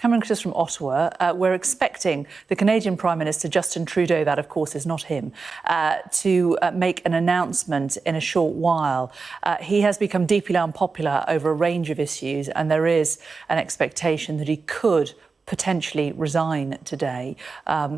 coming to us from Ottawa. We're expecting the Canadian Prime Minister, Justin Trudeau, that of course is not him, to make an announcement in a short while. He has become deeply unpopular over a range of issues, and there is an expectation that he could potentially resign today.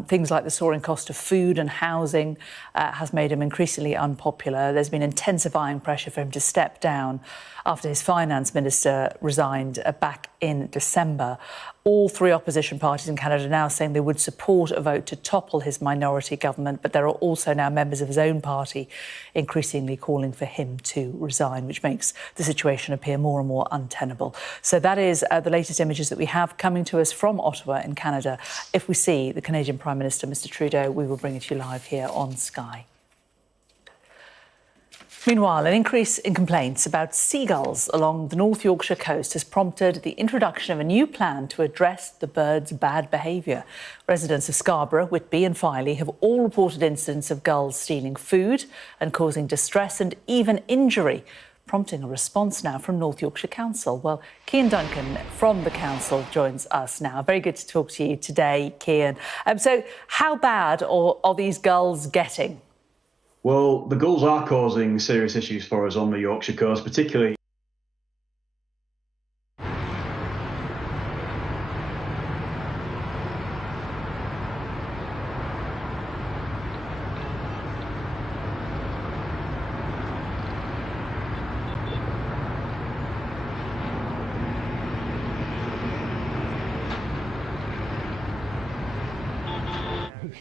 Things like the soaring cost of food and housing has made him increasingly unpopular. There's been intensifying pressure for him to step down after his finance minister resigned back in December. All three opposition parties in Canada now saying they would support a vote to topple his minority government, but there are also now members of his own party increasingly calling for him to resign, which makes the situation appear more and more untenable. So that is the latest images that we have coming to us from Ottawa in Canada. If we see the Canadian Prime Minister, Mr Trudeau, we will bring it to you live here on Sky. Meanwhile, an increase in complaints about seagulls along the North Yorkshire coast has prompted the introduction of a new plan to address the birds' bad behaviour. Residents of Scarborough, Whitby and Filey have all reported incidents of gulls stealing food and causing distress and even injury, prompting a response now from North Yorkshire Council. Well, Cian Duncan from the council joins us now. Very good to talk to you today, Cian. So how bad are these gulls getting? Well, the gulls are causing serious issues for us on the Yorkshire coast, particularly.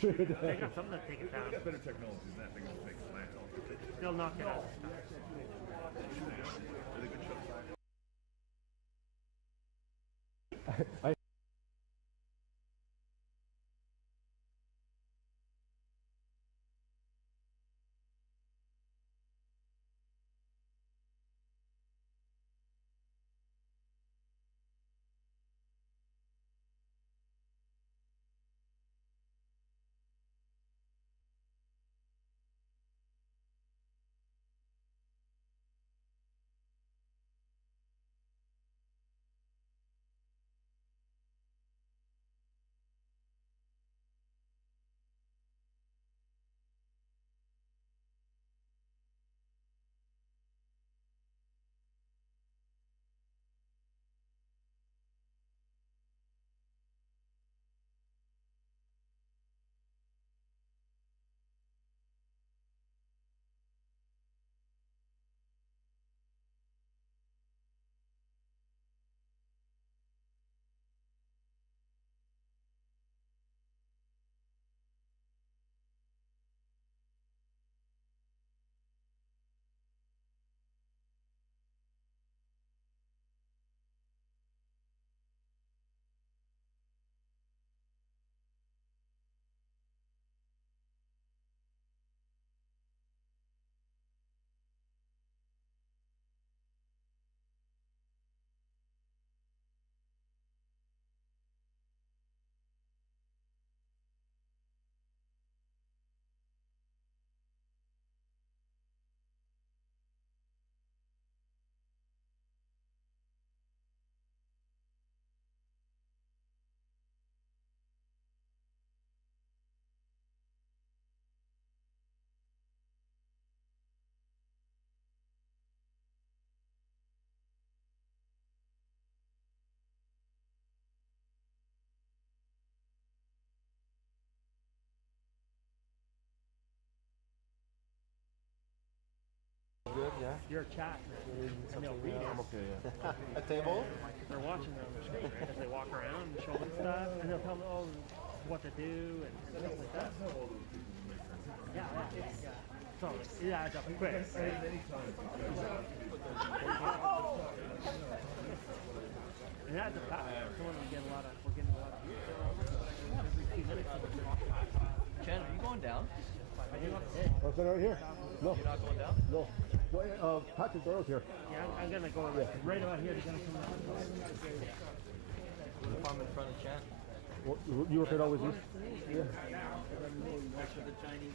They got something to take it down. Better technology than that thing will take the land off. They'll knock it out. Good, yeah. You're chatting and they'll read it. I'm okay, yeah. A table? They're watching it on the screen, right? As they walk around and show them stuff, and they'll tell them, oh, what to do and stuff like that. Yeah. So it adds up quick. And that's a fact. We're getting a lot of every 2 minutes. Chen, are you going down? Oh, is that right here? No. You're not going down? No. Patrick Burrow's here. Yeah, I'm gonna go right about here. They're gonna come out. What if I'm in front of Chen? Well, you work it out with this? Yeah. The Chinese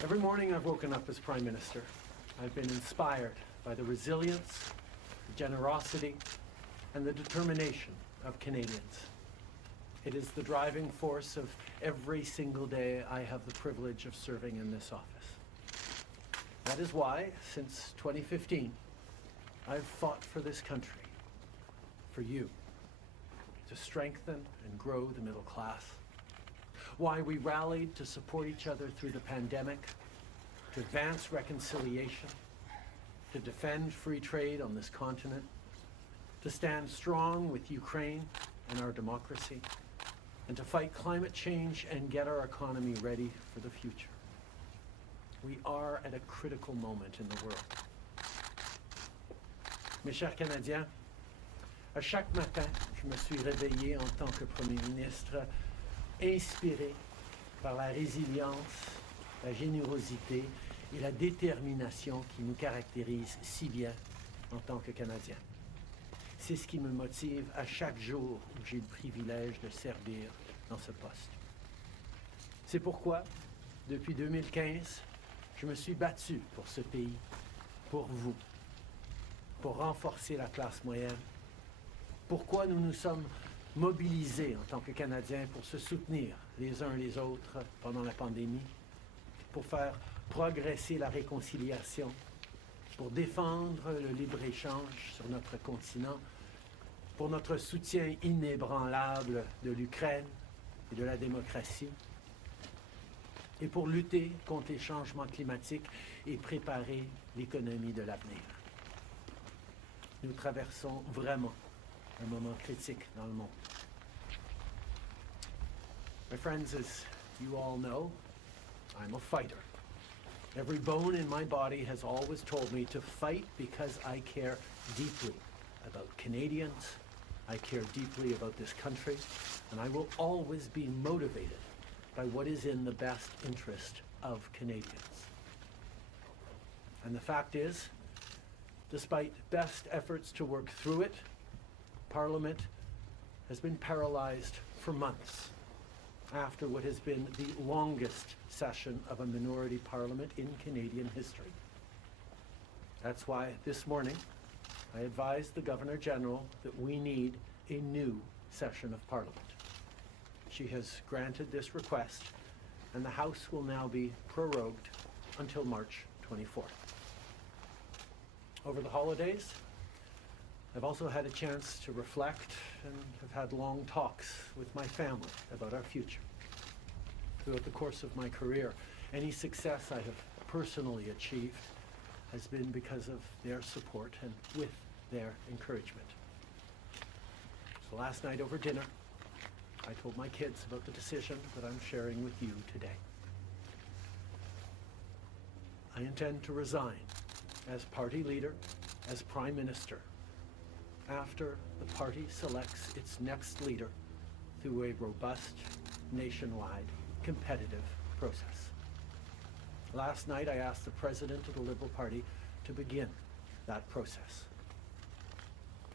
Every morning I've woken up as Prime Minister. I've been inspired by the resilience, the generosity, and the determination of Canadians. It is the driving force of every single day I have the privilege of serving in this office. That is why, since 2015, I've fought for this country, for you, to strengthen and grow the middle class. Why we rallied to support each other through the pandemic, to advance reconciliation, to defend free trade on this continent, to stand strong with Ukraine and our democracy, and to fight climate change and get our economy ready for the future. We are at a critical moment in the world. Mes chers Canadiens, à chaque matin, je me suis réveillé en tant que Premier ministre, inspiré par la résilience, la générosité et la détermination qui nous caractérisent si bien en tant que Canadiens. C'est ce qui me motive à chaque jour où j'ai le privilège de servir dans ce poste. C'est pourquoi, depuis 2015, je me suis battu pour ce pays, pour vous, pour renforcer la classe moyenne. Pourquoi nous nous sommes mobilisés en tant que Canadiens pour se soutenir les uns les autres pendant la pandémie, pour faire progresser la réconciliation, pour défendre le libre-échange sur notre continent, pour notre soutien inébranlable de l'Ukraine et de la démocratie, et pour lutter contre les changements climatiques et préparer l'économie de l'avenir. Nous traversons vraiment un moment critique dans le monde. My friends, as you all know, I'm a fighter. Every bone in my body has always told me to fight because I care deeply about Canadians, I care deeply about this country, and I will always be motivated by what is in the best interest of Canadians. And the fact is, despite best efforts to work through it, Parliament has been paralysed for months after what has been the longest session of a minority parliament in Canadian history. That's why this morning I advised the Governor-General that we need a new session of Parliament. She has granted this request, and the House will now be prorogued until March 24th. Over the holidays, I've also had a chance to reflect and have had long talks with my family about our future. Throughout the course of my career, any success I have personally achieved has been because of their support and with their encouragement. So last night over dinner, I told my kids about the decision that I'm sharing with you today. I intend to resign as party leader, as Prime Minister, after the party selects its next leader through a robust, nationwide, competitive process. Last night, I asked the President of the Liberal Party to begin that process.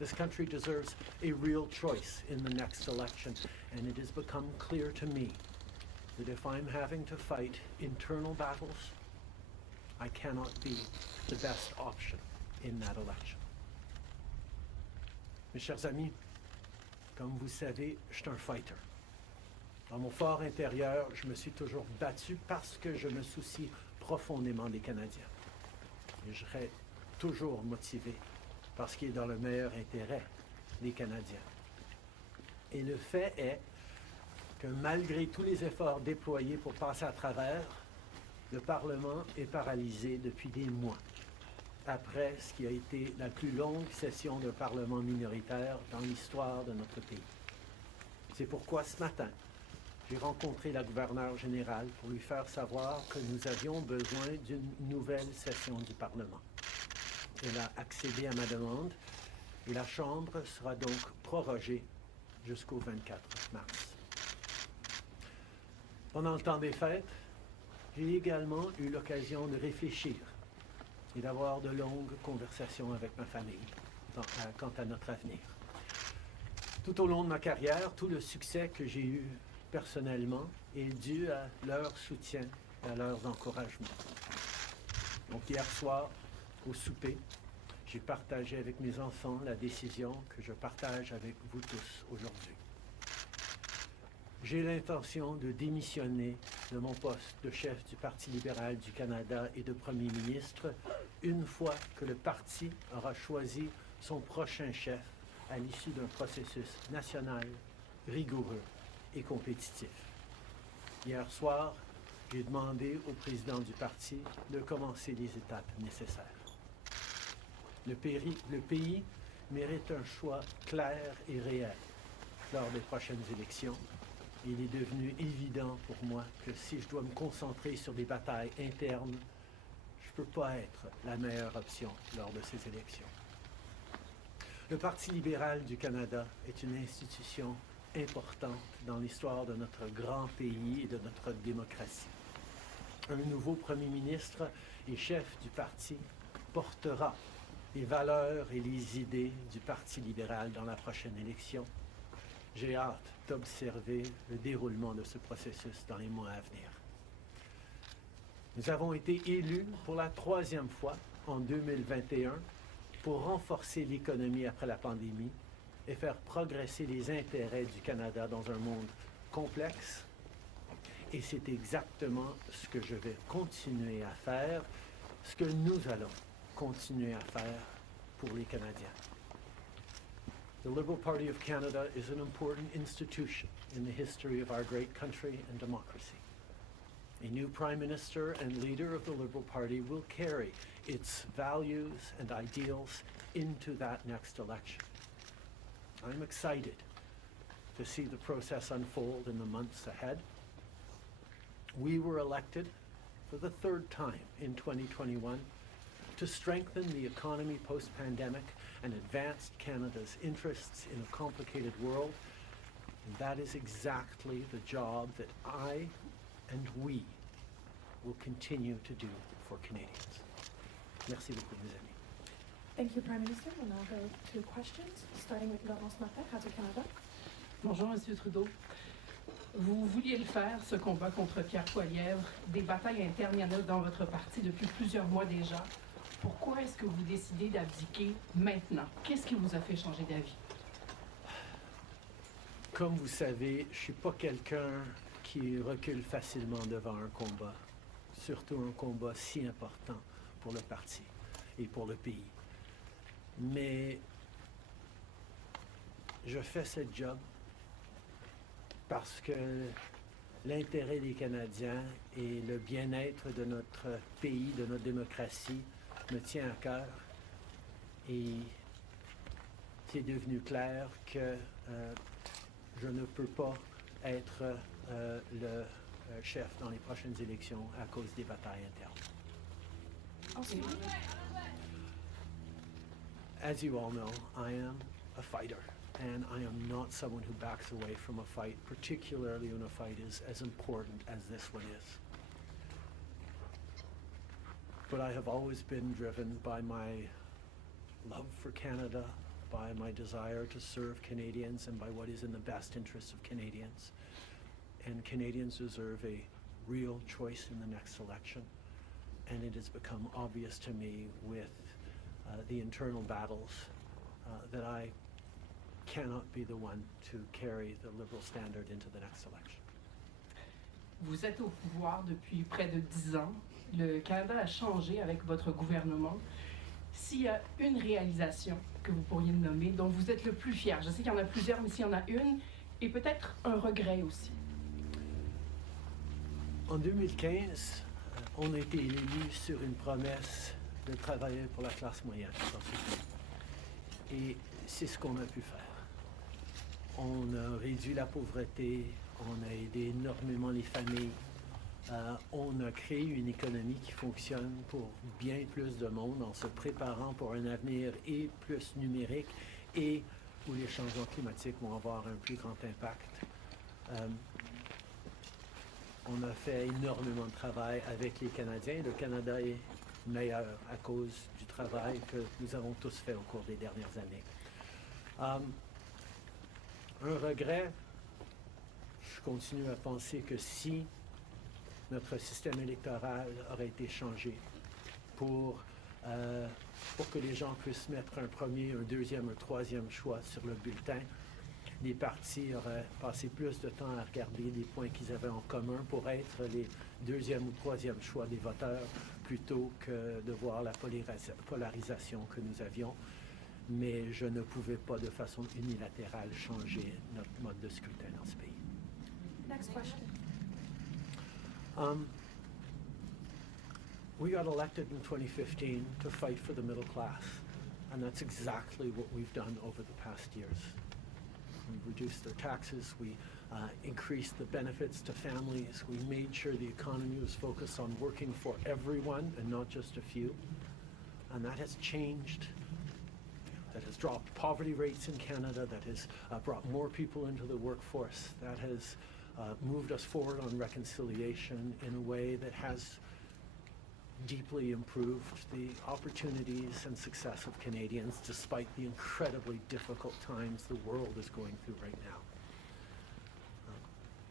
This country deserves a real choice in the next election, and it has become clear to me that if I'm having to fight internal battles, I cannot be the best option in that election. Mes chers amis, comme vous savez, je suis un fighter. Dans mon fort intérieur, je me suis toujours battu parce que je me soucie profondément des Canadiens. Et je serai toujours motivé par ce qui est dans le meilleur intérêt des Canadiens. Et le fait est que malgré tous les efforts déployés pour passer à travers, le Parlement est paralysé depuis des mois, après ce qui a été la plus longue session d'un Parlement minoritaire dans l'histoire de notre pays. C'est pourquoi ce matin, j'ai rencontré la gouverneure générale pour lui faire savoir que nous avions besoin d'une nouvelle session du Parlement. Elle a accédé à ma demande et la Chambre sera donc prorogée jusqu'au 24 mars. Pendant le temps des fêtes, j'ai également eu l'occasion de réfléchir et d'avoir de longues conversations avec ma famille quant à notre avenir. Tout au long de ma carrière, tout le succès que j'ai eu personnellement est dû à leur soutien et à leurs encouragements. Donc hier soir, au souper, j'ai partagé avec mes enfants la décision que je partage avec vous tous aujourd'hui. J'ai l'intention de démissionner de mon poste de chef du Parti libéral du Canada et de Premier ministre une fois que le parti aura choisi son prochain chef à l'issue d'un processus national, rigoureux et compétitif. Hier soir, j'ai demandé au président du parti de commencer les étapes nécessaires. Le pays mérite un choix clair et réel lors des prochaines élections. Il est devenu évident pour moi que si je dois me concentrer sur des batailles internes, je ne peux pas être la meilleure option lors de ces élections. Le Parti libéral du Canada est une institution importante dans l'histoire de notre grand pays et de notre démocratie. Un nouveau premier ministre et chef du parti portera les valeurs et les idées du Parti libéral dans la prochaine élection. J'ai hâte d'observer le déroulement de ce processus dans les mois à venir. Nous avons été élus pour la 3e fois en 2021 pour renforcer l'économie après la pandémie et faire progresser les intérêts du Canada dans un monde complexe. Et c'est exactement ce que je vais continuer à faire, ce que nous allons continuer à faire pour les Canadiens. The Liberal Party of Canada is an important institution in the history of our great country and democracy. A new Prime Minister and leader of the Liberal Party will carry its values and ideals into that next election. I'm excited to see the process unfold in the months ahead. We were elected for the 3rd time in 2021 to strengthen the economy post-pandemic and advance Canada's interests in a complicated world. And that is exactly the job that I and we will continue to do for Canadians. Merci beaucoup, mes amis. Thank you, Prime Minister. We'll now go to questions, starting with Laurence Martin, Radio-Canada. Bonjour, Monsieur Trudeau. Vous vouliez le faire, ce combat contre Pierre Poilievre. Des batailles internes, il y en a dans votre parti depuis plusieurs mois déjà. Pourquoi est-ce que vous décidez d'abdiquer maintenant? Qu'est-ce qui vous a fait changer d'avis? Comme vous savez, je ne suis pas quelqu'un qui recule facilement devant un combat, surtout un combat si important pour le parti et pour le pays. Mais je fais ce job parce que l'intérêt des Canadiens et le bien-être de notre pays, de notre démocratie, me tient à cœur. Et c'est devenu clair que je ne peux pas être le chef dans les prochaines élections à cause des batailles internes. As you all know, I am a fighter, and I am not someone who backs away from a fight, particularly when a fight is as important as this one is. But I have always been driven by my love for Canada, by my desire to serve Canadians, and by what is in the best interests of Canadians. And Canadians deserve a real choice in the next election. And it has become obvious to me with the internal battles that I cannot be the one to carry the Liberal standard into the next election. Vous êtes au pouvoir depuis près de 10 ans. Le Canada a changé avec votre gouvernement. S'il y a une réalisation que vous pourriez me nommer, dont vous êtes le plus fier, je sais qu'il y en a plusieurs, mais s'il y en a une, et peut-être un regret aussi. En 2015, on a été élus sur une promesse de travailler pour la classe moyenne dans ce pays. Et c'est ce qu'on a pu faire. On a réduit la pauvreté, on a aidé énormément les familles, on a créé une économie qui fonctionne pour bien plus de monde en se préparant pour un avenir et plus numérique et où les changements climatiques vont avoir un plus grand impact. On a fait énormément de travail avec les Canadiens. Le Canada est meilleur à cause du travail que nous avons tous fait au cours des dernières années. Un regret, je continue à penser que si notre système électoral aurait été changé pour que les gens puissent mettre un premier, un deuxième, un troisième choix sur le bulletin. Les partis auraient passé plus de temps à regarder les points qu'ils avaient en commun pour être les deuxième ou troisième choix des voteurs plutôt que de voir la polarisation que nous avions. Mais je ne pouvais pas de façon unilatérale changer notre mode de scrutin dans ce pays. Next question. We got elected in 2015 to fight for the middle class, and that's exactly what we've done over the past years. We reduced their taxes, we increased the benefits to families, we made sure the economy was focused on working for everyone and not just a few, and that has changed. That has dropped poverty rates in Canada, that has brought more people into the workforce, that has moved us forward on reconciliation in a way that has deeply improved the opportunities and success of Canadians despite the incredibly difficult times the world is going through right now.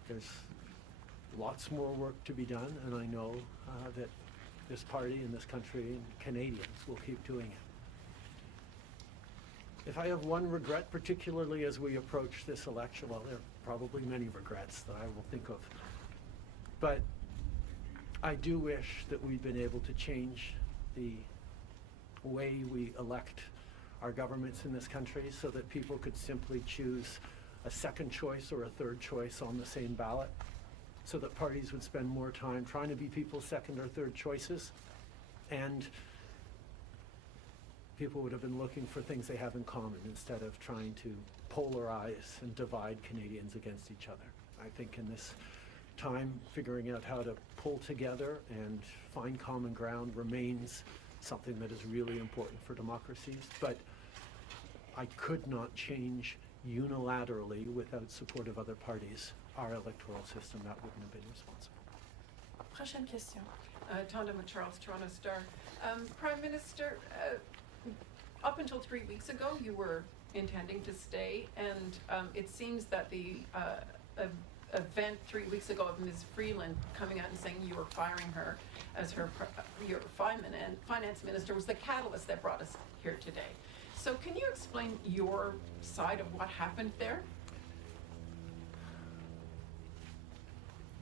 There's lots more work to be done, and I know that this party and this country and Canadians will keep doing it. If I have one regret, particularly as we approach this election, well, there are probably many regrets that I will think of, but I do wish that we'd been able to change the way we elect our governments in this country so that people could simply choose a second choice or a third choice on the same ballot, so that parties would spend more time trying to be people's second or third choices, and people would have been looking for things they have in common instead of trying to polarize and divide Canadians against each other. I think in this time, figuring out how to pull together and find common ground remains something that is really important for democracies, but I could not change unilaterally without support of other parties our electoral system. That wouldn't have been responsible. Prochaine question. Tanda with Charles, Toronto Star. Prime Minister, up until 3 weeks ago, you were intending to stay, and it seems that the event 3 weeks ago of Ms. Freeland coming out and saying you were firing her as your finance minister was the catalyst that brought us here today. So can you explain your side of what happened there?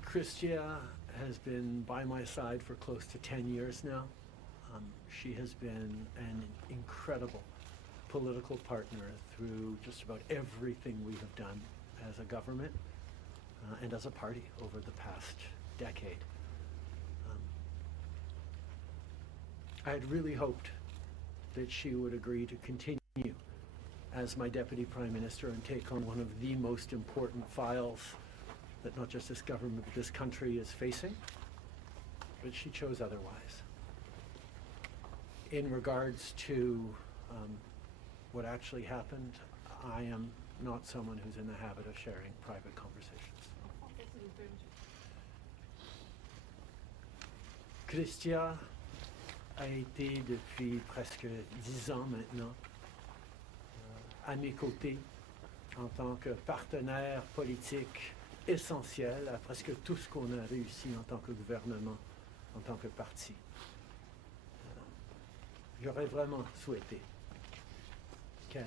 Chrystia has been by my side for close to 10 years now. She has been an incredible political partner through just about everything we have done as a government and as a party over the past decade. I had really hoped that she would agree to continue as my Deputy Prime Minister and take on one of the most important files that not just this government but this country is facing, but she chose otherwise. In regards to what actually happened, I am not someone who's in the habit of sharing private conversations. Chrystia a été depuis presque 10 ans maintenant à mes côtés en tant que partenaire politique essentiel à presque tout ce qu'on a réussi en tant que gouvernement, en tant que parti. J'aurais vraiment souhaité qu'elle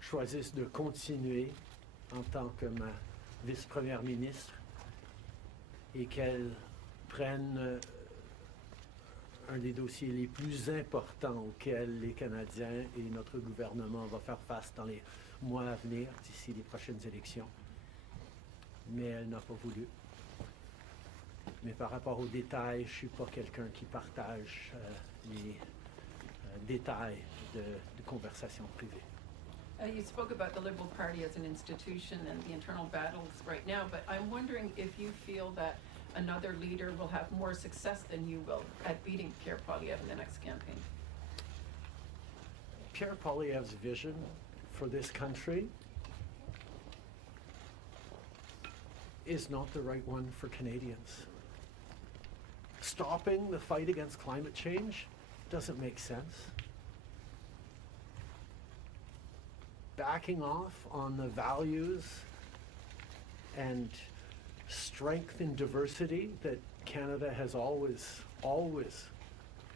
choisisse de continuer en tant que ma vice-première ministre et qu'elle prenne un des dossiers les plus importants auxquels les Canadiens et notre gouvernement vont faire face dans les mois à venir, d'ici les prochaines élections. Mais elle n'a pas voulu. Mais par rapport aux détails, je ne suis pas quelqu'un qui partage les détails de conversations privées. You spoke about the Liberal Party as an institution and the internal battles right now, but I'm wondering if you feel that another leader will have more success than you will at beating Pierre Poilievre in the next campaign. Pierre Poilievre's vision for this country is not the right one for Canadians. Stopping the fight against climate change doesn't make sense. Backing off on the values and strength in diversity that Canada has always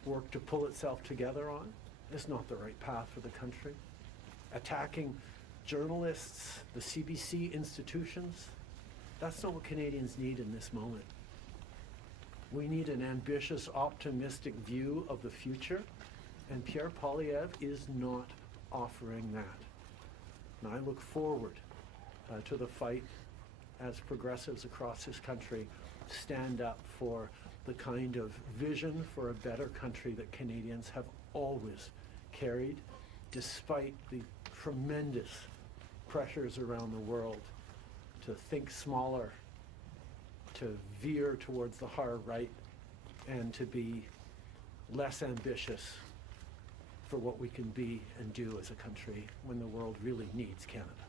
worked to pull itself together on is not the right path for the country. Attacking journalists, the CBC institutions, that's not what Canadians need in this moment. We need an ambitious, optimistic view of the future, and Pierre Poilievre is not offering that. And I look forward to the fight as progressives across this country stand up for the kind of vision for a better country that Canadians have always carried, despite the tremendous pressures around the world to think smaller, to veer towards the hard right, and to be less ambitious for what we can be and do as a country when the world really needs Canada.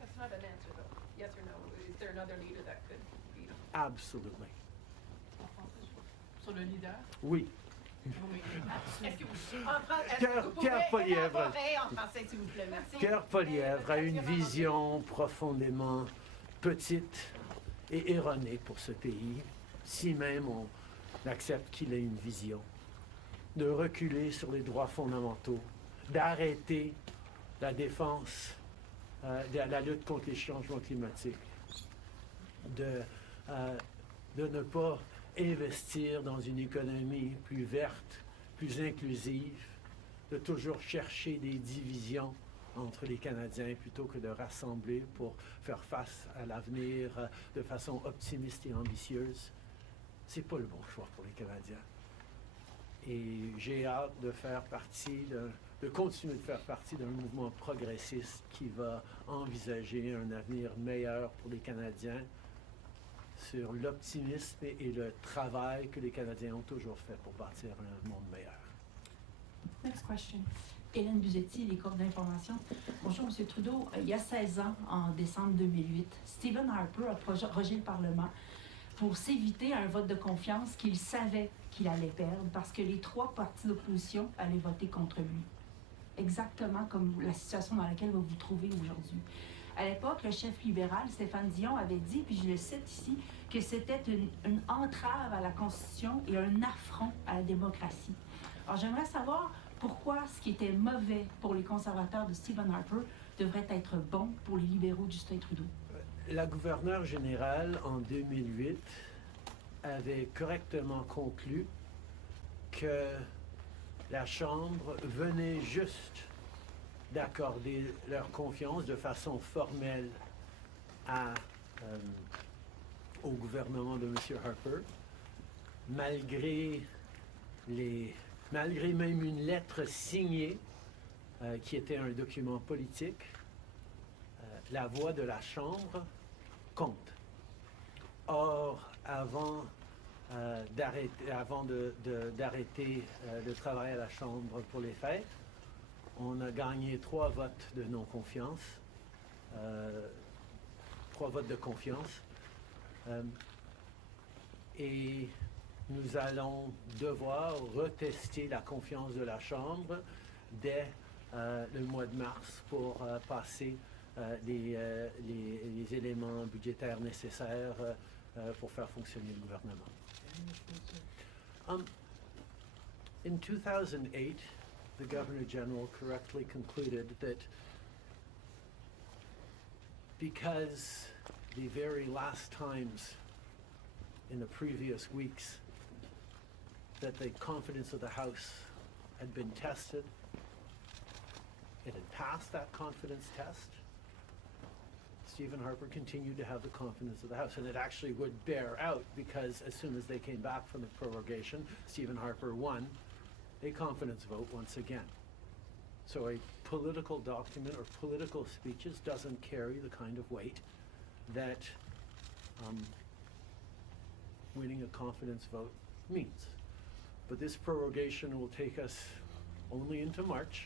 That's not an answer, though. Yes or no? Is there another leader that could beat him? Absolutely. Sur le leader? Oui. Est-ce que vous Pierre pouvez Poilievre. élaborer en français, s'il vous plaît? Merci. Pierre Poilievre a une vision profondément petite et erronée pour ce pays, si même on accepte qu'il ait une vision, de reculer sur les droits fondamentaux, d'arrêter la défense, la lutte contre les changements climatiques, de ne pas investir dans une économie plus verte, plus inclusive, de toujours chercher des divisions entre les Canadiens plutôt que de rassembler pour faire face à l'avenir de façon optimiste et ambitieuse. C'est pas le bon choix pour les Canadiens. Et j'ai hâte de faire partie, de continuer de faire partie d'un mouvement progressiste qui va envisager un avenir meilleur pour les Canadiens sur l'optimisme et le travail que les Canadiens ont toujours fait pour bâtir un monde meilleur. Next question. Hélène Buzetti, les corps d'information. Bonjour, M. Trudeau. Il y a 16 ans, en décembre 2008, Stephen Harper a rejeté le Parlement pour s'éviter un vote de confiance qu'il savait qu'il allait perdre parce que les 3 partis d'opposition allaient voter contre lui. Exactement comme la situation dans laquelle vous vous trouvez aujourd'hui. À l'époque, le chef libéral, Stéphane Dion, avait dit, puis je le cite ici, que c'était une entrave à la Constitution et un affront à la démocratie. Alors, j'aimerais savoir pourquoi ce qui était mauvais pour les conservateurs de Stephen Harper devrait être bon pour les libéraux de Justin Trudeau. La gouverneure générale, en 2008, avait correctement conclu que la Chambre venait juste d'accorder leur confiance de façon formelle au gouvernement de M. Harper, malgré même une lettre signée qui était un document politique. La voix de la Chambre compte. Or, avant d'arrêter le travail à la Chambre pour les fêtes, on a gagné 3 votes de non-confiance, 3 votes de confiance, et nous allons devoir retester la confiance de la Chambre dès le mois de mars pour passer les éléments budgétaires nécessaires pour faire fonctionner le gouvernement. In 2008, the Governor General correctly concluded that because the very last times in the previous weeks that the confidence of the House had been tested, it had passed that confidence test, Stephen Harper continued to have the confidence of the House, and it actually would bear out because as soon as they came back from the prorogation, Stephen Harper won a confidence vote once again. So a political document or political speeches doesn't carry the kind of weight that winning a confidence vote means. But this prorogation will take us only into March,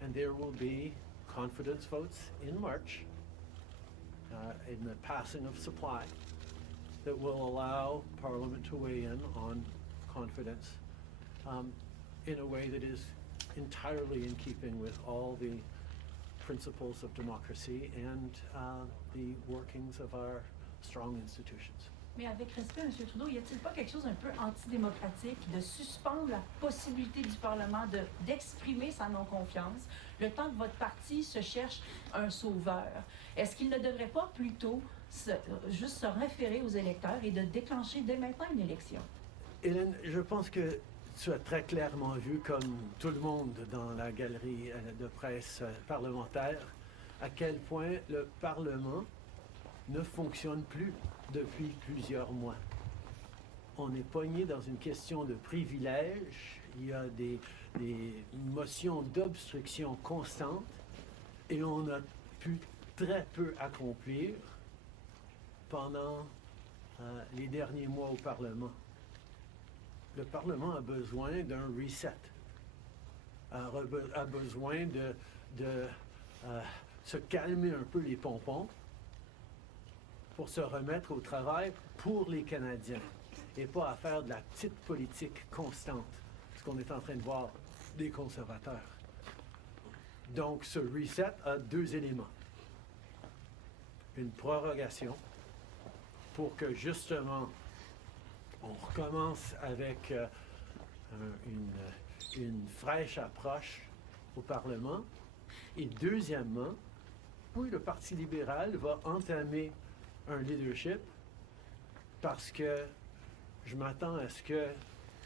and there will be confidence votes in March in the passing of supply that will allow Parliament to weigh in on confidence in a way that is entirely in keeping with all the principles of democracy and the workings of our strong institutions. Mais avec respect, M. Trudeau, y a-t-il pas quelque chose un peu antidémocratique de suspendre la possibilité du Parlement d'exprimer sa non-confiance le temps que votre parti se cherche un sauveur? Est-ce qu'il ne devrait pas plutôt juste se référer aux électeurs et de déclencher dès maintenant une élection? Hélène, je pense que tu as très clairement vu, comme tout le monde dans la galerie de presse parlementaire, à quel point le Parlement ne fonctionne plus depuis plusieurs mois. On est pogné dans une question de privilège, il y a des motions d'obstruction constantes et on a pu très peu accomplir pendant les derniers mois au Parlement. Le Parlement a besoin d'un reset, a besoin de se calmer un peu les pompons pour se remettre au travail pour les Canadiens et pas à faire de la petite politique constante, ce qu'on est en train de voir des conservateurs. Donc, ce reset a deux éléments. Une prorogation pour que, justement, on recommence avec une fraîche approche au Parlement. Et deuxièmement, oui, le Parti libéral va entamer un leadership parce que je m'attends à ce que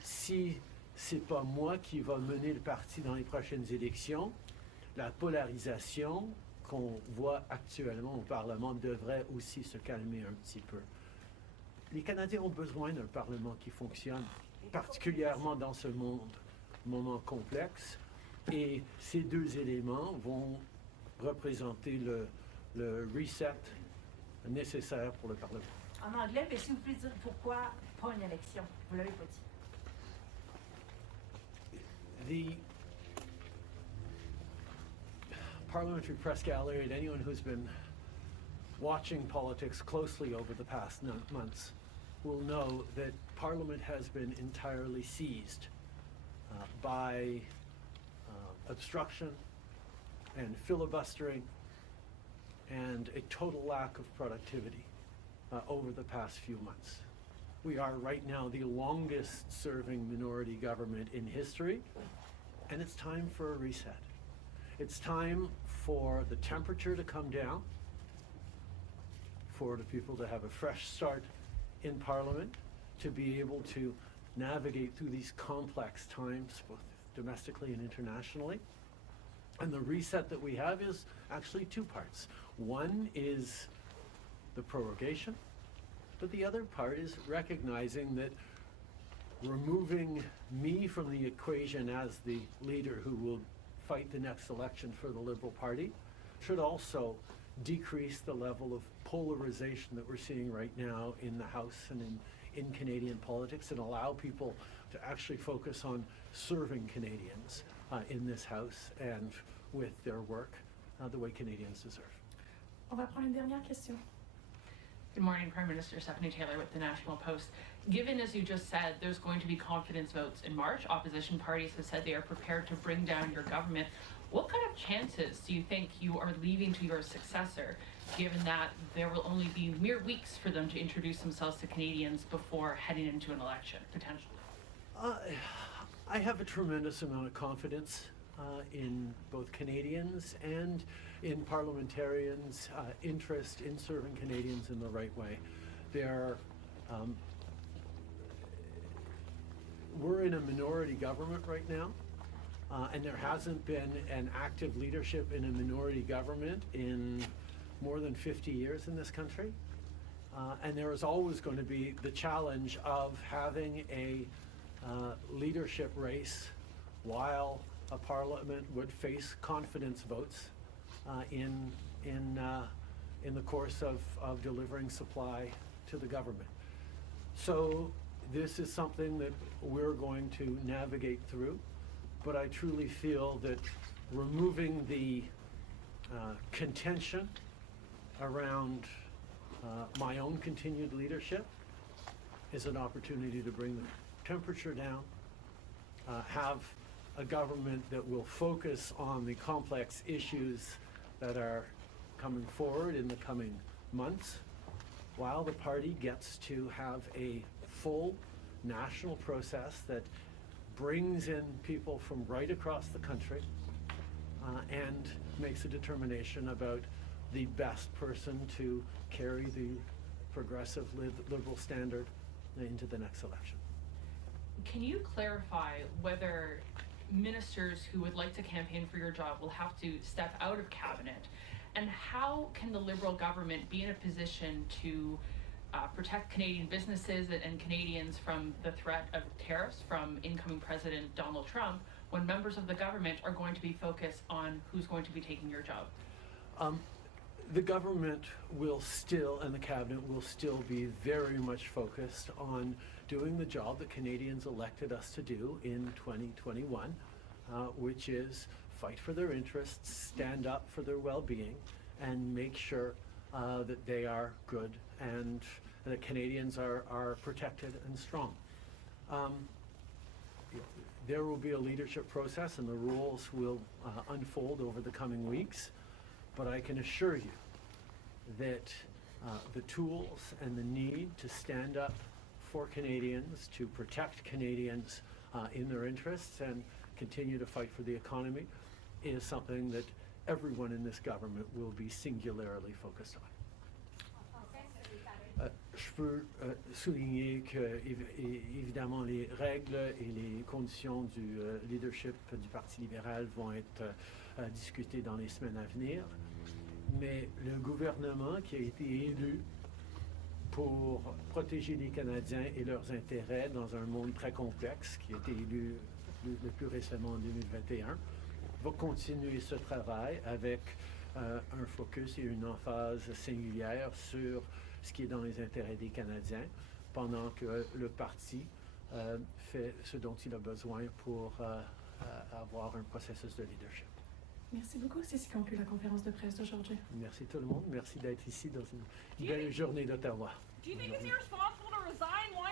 si c'est pas moi qui va mener le parti dans les prochaines élections, la polarisation qu'on voit actuellement au Parlement devrait aussi se calmer un petit peu. Les Canadiens ont besoin d'un Parlement qui fonctionne, particulièrement dans ce moment complexe, et ces deux éléments vont représenter le reset nécessaire pour le Parlement. En anglais, mais si vous pouvez dire pourquoi pas une élection? Vous l'avez pas dit. The parliamentary press gallery and anyone who's been watching politics closely over the past months will know that Parliament has been entirely seized by obstruction and filibustering and a total lack of productivity over the past few months. We are right now the longest serving minority government in history, and it's time for a reset. It's time for the temperature to come down, for the people to have a fresh start in Parliament, to be able to navigate through these complex times, both domestically and internationally. And the reset that we have is actually two parts. One is the prorogation, but the other part is recognizing that removing me from the equation as the leader who will fight the next election for the Liberal Party should also decrease the level of polarization that we're seeing right now in the House and in Canadian politics, and allow people to actually focus on serving Canadians in this House and with their work the way Canadians deserve. On va prendre une dernière question. Good morning, Prime Minister. Stephanie Taylor with the National Post. Given, as you just said, there's going to be confidence votes in March, opposition parties have said they are prepared to bring down your government. What kind of chances do you think you are leaving to your successor, given that there will only be mere weeks for them to introduce themselves to Canadians before heading into an election, potentially? I have a tremendous amount of confidence in both Canadians and in parliamentarians' interest in serving Canadians in the right way. We're in a minority government right now, and there hasn't been an active leadership in a minority government in more than 50 years in this country. And there is always going to be the challenge of having a leadership race while a parliament would face confidence votes in the course of delivering supply to the government. So this is something that we're going to navigate through, but I truly feel that removing the contention around my own continued leadership is an opportunity to bring the temperature down, have a government that will focus on the complex issues that are coming forward in the coming months, while the party gets to have a full national process that brings in people from right across the country and makes a determination about the best person to carry the progressive liberal standard into the next election. Can you clarify whether ministers who would like to campaign for your job will have to step out of cabinet? And how can the Liberal government be in a position to protect Canadian businesses and Canadians from the threat of tariffs from incoming President Donald Trump when members of the government are going to be focused on who's going to be taking your job? The government will still, and the cabinet will still be very much focused on doing the job that Canadians elected us to do in 2021, which is fight for their interests, stand up for their well-being, and make sure that they are good and that Canadians are protected and strong. There will be a leadership process and the rules will unfold over the coming weeks, but I can assure you that the tools and the need to stand up for Canadians, to protect Canadians in their interests and continue to fight for the economy is something that everyone in this government will be singularly focused on. Je peux souligner que, évidemment, les règles et les conditions du leadership du Parti libéral vont être discutées dans les semaines à venir, mais le gouvernement qui a été élu pour protéger les Canadiens et leurs intérêts dans un monde très complexe, qui a été élu le plus récemment en 2021, va continuer ce travail avec un focus et une emphase singulière sur ce qui est dans les intérêts des Canadiens, pendant que le parti fait ce dont il a besoin pour avoir un processus de leadership. Merci beaucoup. C'est ce qui conclut la conférence de presse d'aujourd'hui. Merci tout le monde. Merci d'être ici dans une belle journée d'Ottawa. Do you think it's irresponsible to resign? Why